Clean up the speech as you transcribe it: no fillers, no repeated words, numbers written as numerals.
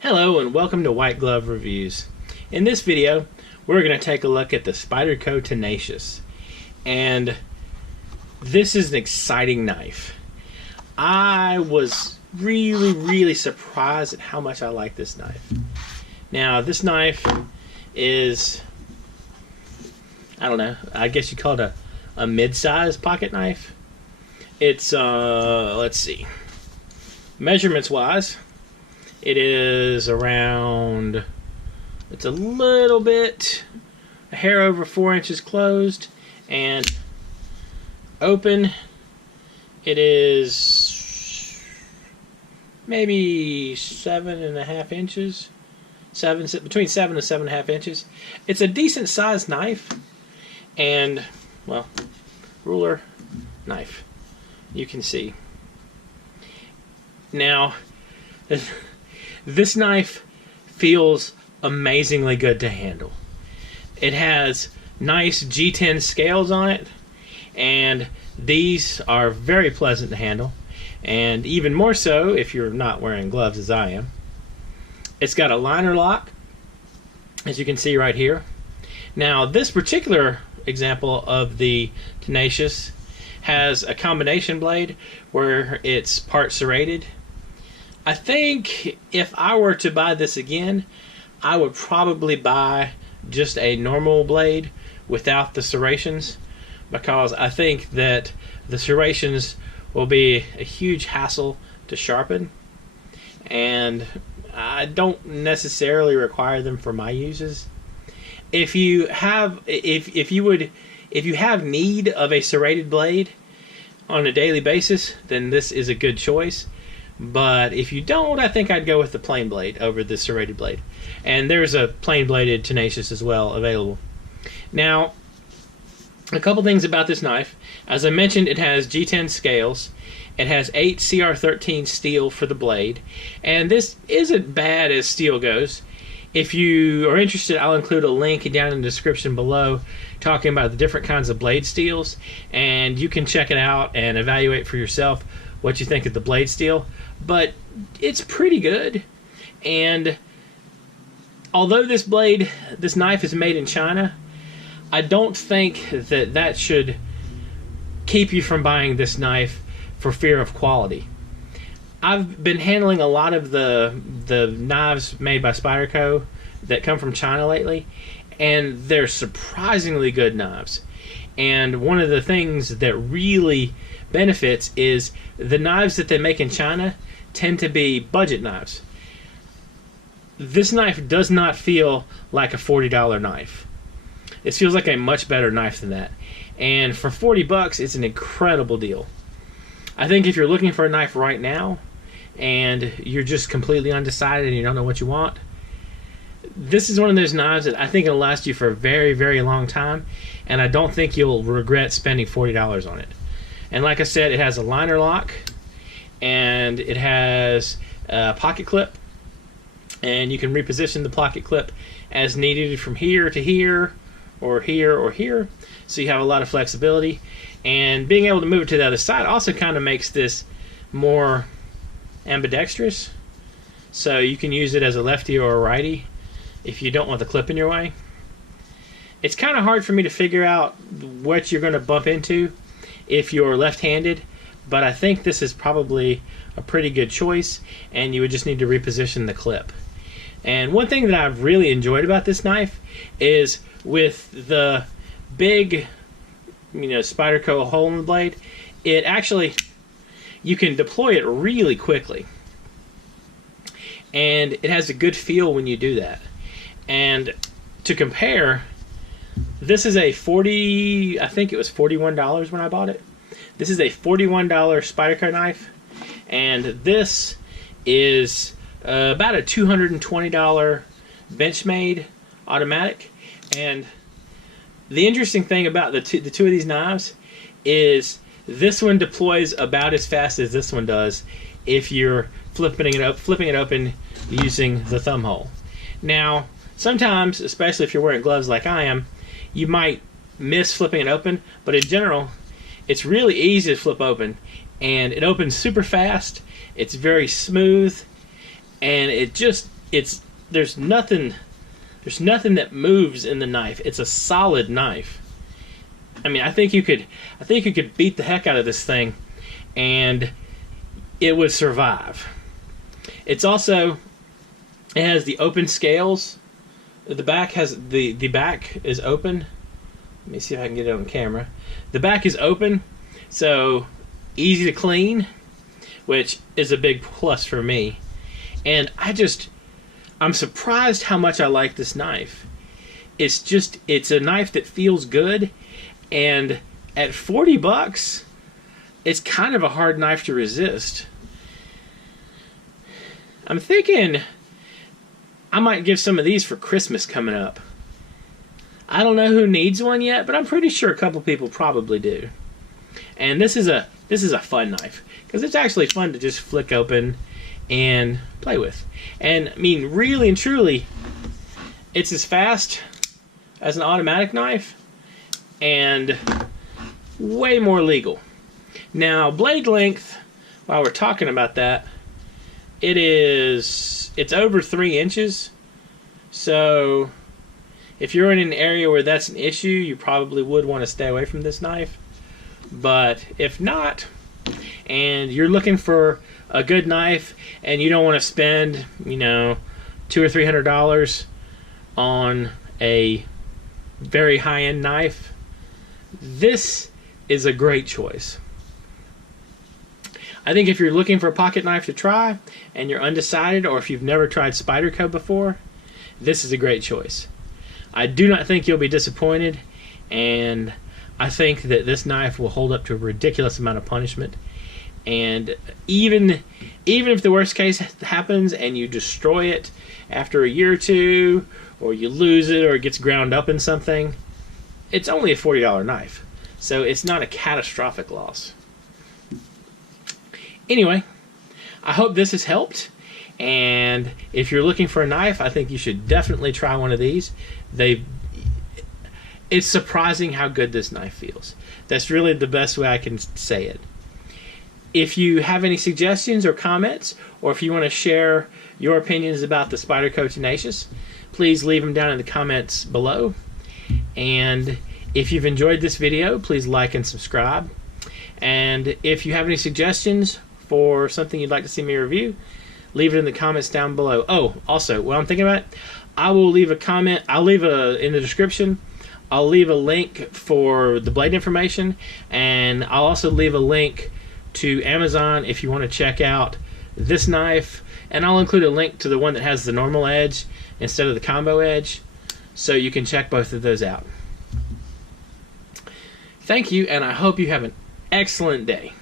Hello and welcome to White Glove Reviews. In this video, we're going to take a look at the Spyderco Tenacious. And this is an exciting knife. I was really surprised at how much I like this knife. Now, this knife is, I don't know, I guess you call it a mid-size pocket knife. It's, let's see, measurements-wise, it is around, it's a little bit, a hair over 4 inches closed, and open, it is maybe 7.5 inches, between 7 and 7.5 inches. It's a decent sized knife, and, well, ruler, knife, you can see. Now, this knife feels amazingly good to handle. It has nice G-10 scales on it, and these are very pleasant to handle, and even more so if you're not wearing gloves as I am. It's got a liner lock, as you can see right here. Now, this particular example of the Tenacious has a combination blade where it's part serrated. I think if I were to buy this again, I would probably buy just a normal blade without the serrations, because I think that the serrations will be a huge hassle to sharpen, and I don't necessarily require them for my uses. If you have need of a serrated blade on a daily basis, then this is a good choice. But if you don't, I think I'd go with the plain blade over the serrated blade. And there's a plain bladed Tenacious as well available. Now, a couple things about this knife. As I mentioned, it has G10 scales. It has 8 CR13 steel for the blade. And this isn't bad as steel goes. If you are interested, I'll include a link down in the description below talking about the different kinds of blade steels. And you can check it out and evaluate for yourself what you think of the blade steel. But it's pretty good. And although this knife is made in China, I don't think that that should keep you from buying this knife for fear of quality. I've been handling a lot of the knives made by Spyderco that come from China lately, and they're surprisingly good knives. And one of the things that really benefits is the knives that they make in China tend to be budget knives. This knife does not feel like a $40 knife. It feels like a much better knife than that. And for 40 bucks, it's an incredible deal. I think if you're looking for a knife right now and you're just completely undecided and you don't know what you want, this is one of those knives that I think it'll last you for a very long time, and I don't think you'll regret spending $40 on it. And like I said, it has a liner lock, and it has a pocket clip, and you can reposition the pocket clip as needed from here to here, or here or here, so you have a lot of flexibility. And being able to move it to the other side also kind of makes this more ambidextrous, so you can use it as a lefty or a righty if you don't want the clip in your way. It's kind of hard for me to figure out what you're going to bump into if you're left-handed, but I think this is probably a pretty good choice, and you would just need to reposition the clip. And one thing that I've really enjoyed about this knife is with the big, Spyderco hole in the blade, it actually, you can deploy it really quickly, and it has a good feel when you do that. And to compare, this is a I think it was $41 when I bought it. This is a $41 Spyderco knife, and this is about a $220 Benchmade automatic. And the interesting thing about the two of these knives is this one deploys about as fast as this one does if you're flipping it open using the thumb hole. Now, sometimes, especially if you're wearing gloves like I am, you might miss flipping it open, but in general, it's really easy to flip open, and it opens super fast. It's very smooth, and it just there's nothing that moves in the knife. It's a solid knife. I mean, I think you could beat the heck out of this thing and it would survive. It has the open scales. The back is open. Let me see if I can get it on camera. The back is open, so easy to clean, which is a big plus for me. And I'm surprised how much I like this knife. It's a knife that feels good, and at $40, it's kind of a hard knife to resist. I'm thinking I might give some of these for Christmas coming up. I don't know who needs one yet, but I'm pretty sure a couple people probably do. And this is a fun knife because it's actually fun to just flick open and play with. And I mean, really and truly, it's as fast as an automatic knife and way more legal. Now, blade length, while we're talking about that, it's over 3 inches. So if you're in an area where that's an issue, you probably would want to stay away from this knife. But if not, and you're looking for a good knife and you don't want to spend, $200 or $300 on a very high-end knife, this is a great choice. I think if you're looking for a pocket knife to try and you're undecided, or if you've never tried Spyderco before, this is a great choice. I do not think you'll be disappointed, and I think that this knife will hold up to a ridiculous amount of punishment. And even if the worst case happens and you destroy it after a year or two, or you lose it, or it gets ground up in something, it's only a $40 knife. So it's not a catastrophic loss. Anyway, I hope this has helped. And if you're looking for a knife, I think you should definitely try one of these. It's surprising how good this knife feels. That's really the best way I can say it. If you have any suggestions or comments, or if you want to share your opinions about the Spyderco Tenacious, please leave them down in the comments below. And if you've enjoyed this video, please like and subscribe. And if you have any suggestions for something you'd like to see me review, leave it in the comments down below. Oh, also, while I'm thinking about it, I will leave a comment. I'll leave in the description. I'll leave a link for the blade information, and I'll also leave a link to Amazon if you want to check out this knife, and I'll include a link to the one that has the normal edge instead of the combo edge, so you can check both of those out. Thank you, and I hope you have an excellent day.